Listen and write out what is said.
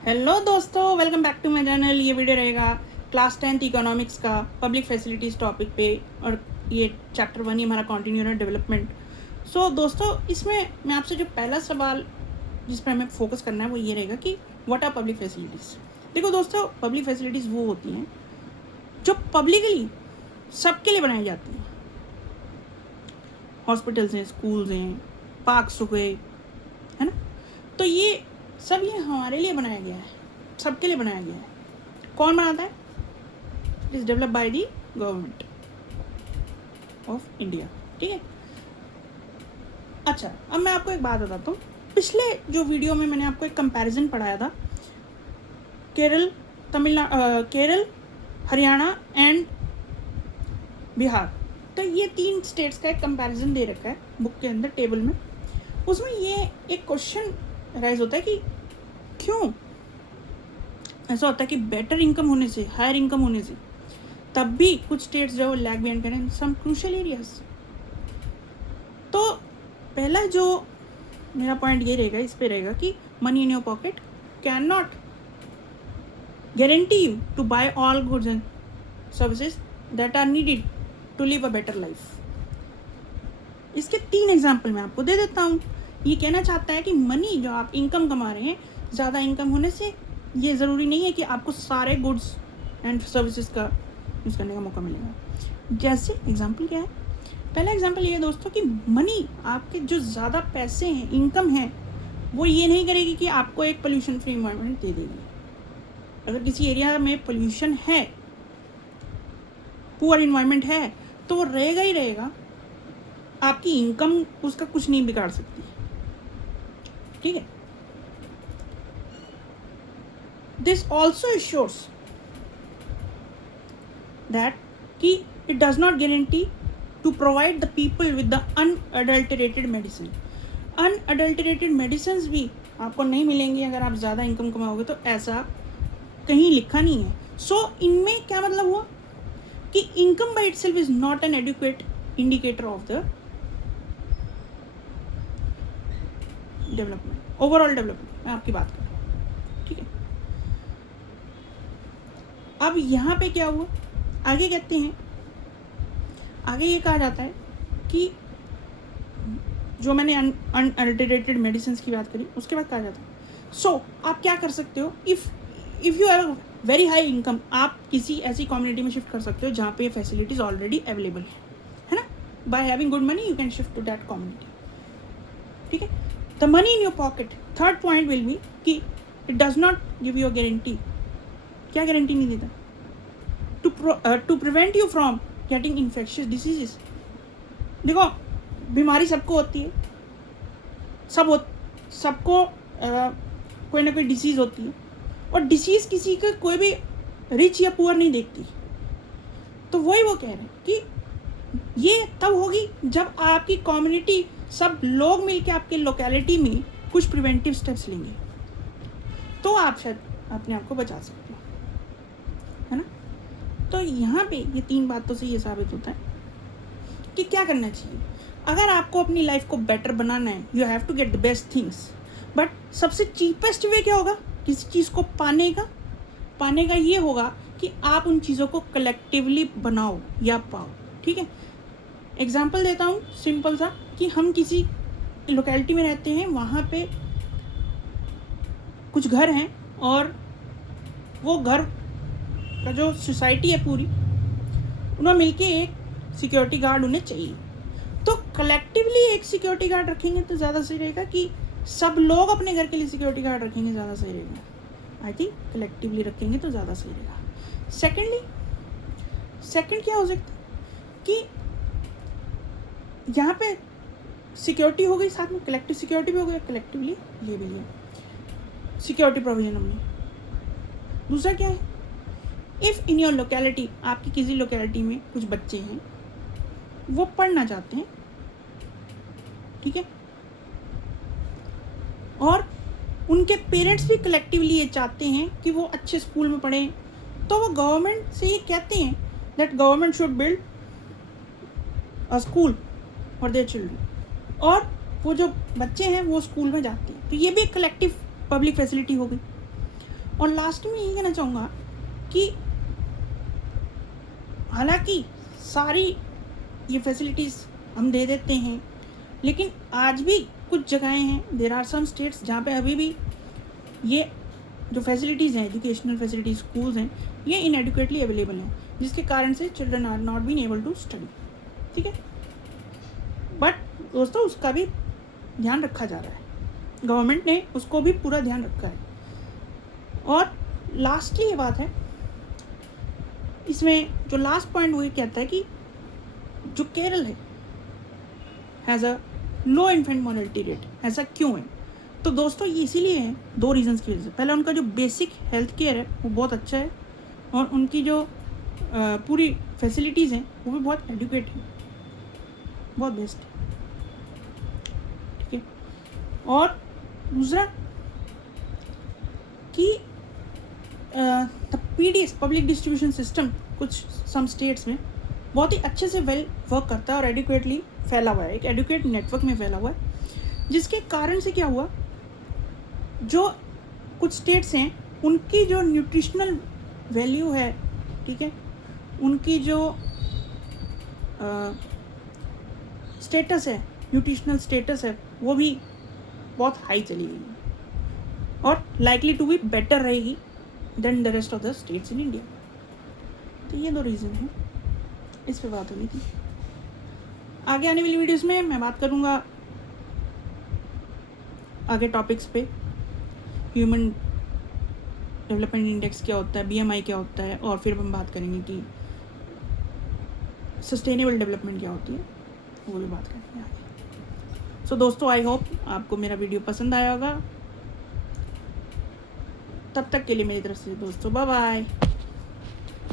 Hello दोस्तों, welcome back to my channel. ये video रहेगा क्लास 10th इकोनॉमिक्स का पब्लिक फैसिलिटीज़ टॉपिक पे, और ये चैप्टर 1 ही हमारा कंटिन्यू है, डेवलपमेंट। सो दोस्तों, इसमें मैं आपसे जो पहला सवाल जिस पर हमें फोकस करना है वो ये रहेगा कि व्हाट आर पब्लिक फैसिलिटीज़। देखो दोस्तों, पब्लिक फैसिलिटीज़ वो होती हैं जो पब्लिकली सबके लिए बनाई जाती हैं। हॉस्पिटल्स हैं, स्कूल्स हैं, पार्क्स हो गए, है ना। तो ये सब ये हमारे लिए बनाया गया है, सबके लिए बनाया गया है। कौन बनाता है? It is develop by the government of India. ठीक है। अच्छा, अब मैं आपको एक बात बताता हूँ। पिछले जो वीडियो में मैंने आपको एक कंपैरिजन पढ़ाया था, केरल, केरल, हरियाणा एंड बिहार। तो ये 3 स्टेट्स का एक कंपैरिजन दे रखा है बुक के अंदर टेबल में। उसमें ये एक क्वेश्चन राइज होता है कि क्यों ऐसा होता है कि बेटर इनकम होने से, हायर इनकम होने से, तब भी कुछ स्टेट्स जो लैग बिहाइंड करें सम क्रूशियल एरियाज। तो पहला जो मेरा पॉइंट ये रहेगा, इस पे रहेगा कि money in your pocket can not guarantee you to buy all goods and services that are needed to live a better life. इसके 3 एग्जाम्पल मैं आपको दे देता हूँ। ये कहना चाहता है कि मनी जो आप इनकम कमा रहे हैं, ज़्यादा इनकम होने से ये ज़रूरी नहीं है कि आपको सारे गुड्स एंड सर्विसेज का यूज़ करने का मौका मिलेगा। जैसे एग्जांपल क्या है? पहला एग्जांपल ये है दोस्तों कि मनी, आपके जो ज़्यादा पैसे हैं, इनकम है, वो ये नहीं करेगी कि आपको एक पोल्यूशन फ्री इन्वायरमेंट दे देगी। अगर किसी एरिया में पोल्यूशन है, पुअर इन्वायरमेंट है, तो वो रहेगा ही रहेगा। आपकी इनकम उसका कुछ नहीं बिगाड़ सकती। ठीक है। दिस ऑल्सो इश्योर्स दैट कि it does not guarantee to provide the people with the unadulterated medicine. Unadulterated medicine भी आपको नहीं मिलेंगी अगर आप ज़्यादा इनकम कमाओगे, तो ऐसा कहीं लिखा नहीं है। सो इनमें क्या मतलब हुआ कि income by itself is not an adequate indicator of the development, overall development मैं आपकी बात कर रहा हूँ। ठीक है। अब यहाँ पे क्या हुआ, आगे कहते हैं, आगे ये कहा जाता है कि जो मैंने अनअडल्टरेटेड मेडिसिन की बात करी, उसके बाद कहा जाता है सो आप क्या कर सकते हो, if you have very high income, आप किसी ऐसी कम्युनिटी में शिफ्ट कर सकते हो जहाँ पे ये फैसिलिटीज़ ऑलरेडी अवेलेबल है ना। By having good money you can shift to that community. ठीक है। The money in your pocket, third point will be कि it does not give you a guarantee. क्या गारंटी नहीं देता? To prevent you from getting infectious diseases. देखो, बीमारी सबको होती है, सबको कोई ना कोई डिसीज़ होती है, और डिसीज़ किसी का कोई भी रिच या पुअर नहीं देखती। तो वही वो कह रहे हैं कि ये तब होगी जब आपकी कम्युनिटी, सब लोग मिलकर आपके लोकेलिटी में कुछ प्रिवेंटिव स्टेप्स लेंगे, तो आप शायद अपने आप को बचा सकते हो, है ना। तो यहाँ पे ये 3 बातों से ये साबित होता है कि क्या करना चाहिए। अगर आपको अपनी लाइफ को बेटर बनाना है, you have to get the best things. But सबसे चीपेस्ट वे क्या होगा किसी चीज़ को पाने का ये होगा कि आप उन चीज़ों को कलेक्टिवली बनाओ या पाओ। ठीक है। एग्जाम्पल देता हूँ सिंपल सा, कि हम किसी लोकेलिटी में रहते हैं, वहाँ पे कुछ घर हैं, और वो घर का जो सोसाइटी है पूरी, उन्हें मिलके एक सिक्योरिटी गार्ड उन्हें चाहिए। तो कलेक्टिवली एक सिक्योरिटी गार्ड रखेंगे तो ज़्यादा सही रहेगा कि सब लोग अपने घर के लिए सिक्योरिटी गार्ड रखेंगे ज़्यादा सही रहेगा? आई थिंक कलेक्टिवली रखेंगे तो ज़्यादा सही रहेगा। सेकंड क्या हो सकता है कि यहाँ पे सिक्योरिटी हो गई, साथ में कलेक्टिव सिक्योरिटी भी हो गई, कलेक्टिवली ये भी लिया सिक्योरिटी प्रोविजन हमने। दूसरा क्या है, इफ़ इन योर लोकेलिटी, आपकी किसी लोकेलिटी में कुछ बच्चे हैं, वो पढ़ना चाहते हैं, ठीक है, और उनके पेरेंट्स भी कलेक्टिवली ये चाहते हैं कि वो अच्छे स्कूल में पढ़ें, तो वो गवर्नमेंट से ये कहते हैं that government should build a school for their children, और वो जो बच्चे हैं वो स्कूल में जाते हैं। तो ये भी एक कलेक्टिव पब्लिक फैसिलिटी हो गई। और लास्ट में यही कहना चाहूँगा कि हालांकि सारी ये फैसिलिटीज़ हम दे देते हैं, लेकिन आज भी कुछ जगहें हैं, देयर आर सम स्टेट्स जहाँ पे अभी भी ये जो फैसिलिटीज़ हैं, एजुकेशनल फैसिलिटीज स्कूल्स हैं, ये इनएडिक्वेटली अवेलेबल हैं, जिसके कारण से children are not been able to study. ठीक है, बट दोस्तों उसका भी ध्यान रखा जा रहा है, गवर्नमेंट ने उसको भी पूरा ध्यान रखा है। और लास्टली ये बात है, इसमें जो लास्ट पॉइंट वो ये कहता है कि जो केरल है has a low infant mortality rate. ऐसा क्यों है? तो दोस्तों ये इसीलिए है, दो रीजंस की वजह से। पहला, उनका जो बेसिक हेल्थ केयर है वो बहुत अच्छा है, और उनकी जो पूरी फैसिलिटीज़ हैं वो भी बहुत एडुकेट हैं, बहुत बेस्ट है। ठीक है, और दूसरा कि the PDS public distribution system कुछ सम स्टेट्स में बहुत ही अच्छे से वेल वर्क करता है और एडुकेटली फैला हुआ है, एक एडुकेट नेटवर्क में फैला हुआ है, जिसके कारण से क्या हुआ, जो कुछ स्टेट्स हैं उनकी जो न्यूट्रिशनल वैल्यू है, ठीक है, उनकी जो स्टेटस है, न्यूट्रिशनल स्टेटस है, वो भी बहुत हाई चली गई है और लाइकली टू बी बेटर रहेगी than the rest of the states in India. तो ये दो रीज़न हैं, इस पे बात हुई थी। आगे आने वाली वीडियोस में मैं बात करूँगा आगे टॉपिक्स पे, ह्यूमन डेवलपमेंट इंडेक्स क्या होता है, BMI क्या होता है, और फिर हम बात करेंगे कि सस्टेनेबल डेवलपमेंट क्या होती है, वो भी बात करेंगे आगे। सो दोस्तों, आई होप आपको मेरा वीडियो पसंद आया होगा। तब तक के लिए मेरी तरफ से दोस्तों बाय बाय।